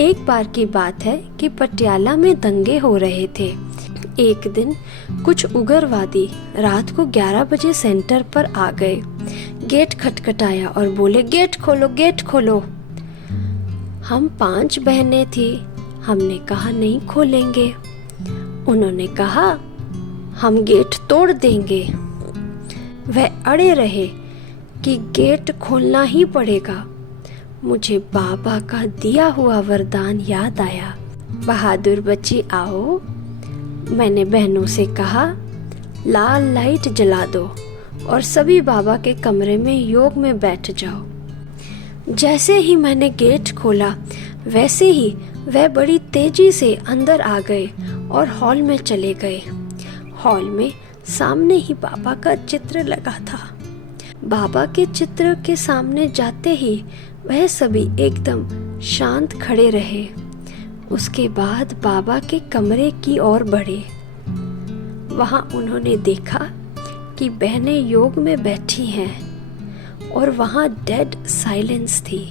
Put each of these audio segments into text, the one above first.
एक बार की बात है कि पटियाला में दंगे हो रहे थे। एक दिन कुछ उग्रवादी रात को 11 बजे सेंटर पर आ गए। गेट खटखटाया और बोले, गेट खोलो, गेट खोलो। हम 5 बहनें थी। हमने कहा नहीं खोलेंगे। उन्होंने कहा हम गेट तोड़ देंगे। वह अड़े रहे कि गेट खोलना ही पड़ेगा। मुझे बाबा का दिया हुआ वरदान याद आया। बहादुर बच्ची आओ, मैंने बहनों से कहा, लाल लाइट जला दो और सभी बाबा के कमरे में योग में बैठ जाओ। जैसे ही मैंने गेट खोला वैसे ही वह बड़ी तेजी से अंदर आ गए और हॉल में चले गए। हॉल में सामने ही बाबा का चित्र लगा था। बाबा के चित्र के सामने जाते ही वह सभी एकदम शांत खड़े रहे। उसके बाद बाबा के कमरे की ओर बढ़े। वहां उन्होंने देखा कि बहनें योग में बैठी हैं और वहां डेड साइलेंस थी।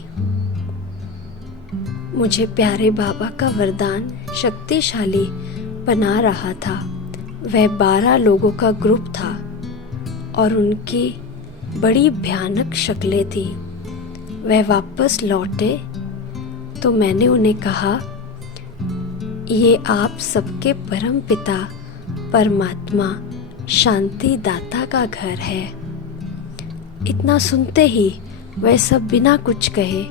मुझे प्यारे बाबा का वरदान शक्तिशाली बना रहा था। वह 12 लोगों का ग्रुप था और उनकी बड़ी भयानक शक्लें थी। वह वापस लौटे तो मैंने उन्हें कहा, ये आप सबके परम पिता परमात्मा शांति दाता का घर है। इतना सुनते ही वह सब बिना कुछ कहे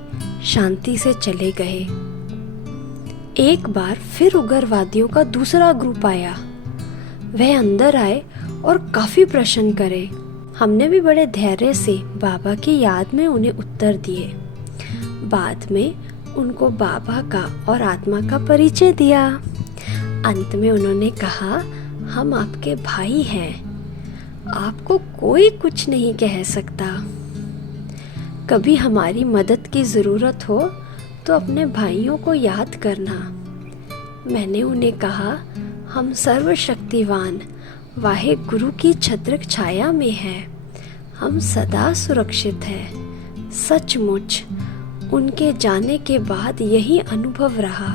शांति से चले गए। एक बार फिर उग्रवादियों का दूसरा ग्रुप आया। वह अंदर आए और काफी प्रश्न करे। हमने भी बड़े धैर्य से बाबा की याद में उन्हें उत्तर दिए। बाद में उनको बाबा का और आत्मा का परिचय दिया। अंत में उन्होंने कहा, हम आपके भाई हैं, आपको कोई कुछ नहीं कह सकता। कभी हमारी मदद की जरूरत हो तो अपने भाइयों को याद करना। मैंने उन्हें कहा, हम सर्वशक्तिवान वाहे गुरु की छत्र छाया में हैं। हम सदा सुरक्षित हैं। सचमुच उनके जाने के बाद यही अनुभव रहा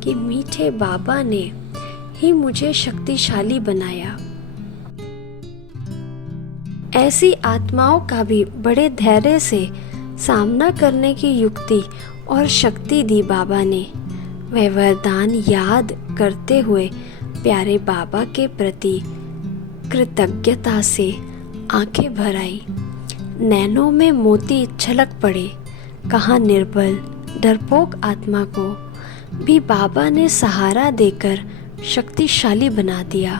कि मीठे बाबा ने ही मुझे शक्तिशाली बनाया। ऐसी आत्माओं का भी बड़े धैर्य से सामना करने की युक्ति और शक्ति दी बाबा ने। वह वरदान याद करते हुए प्यारे बाबा के प्रति कृतज्ञता से आंखें भर आई। नैनों में मोती छलक पड़े। कहाँ निर्बल डरपोक आत्मा को भी बाबा ने सहारा देकर शक्तिशाली बना दिया।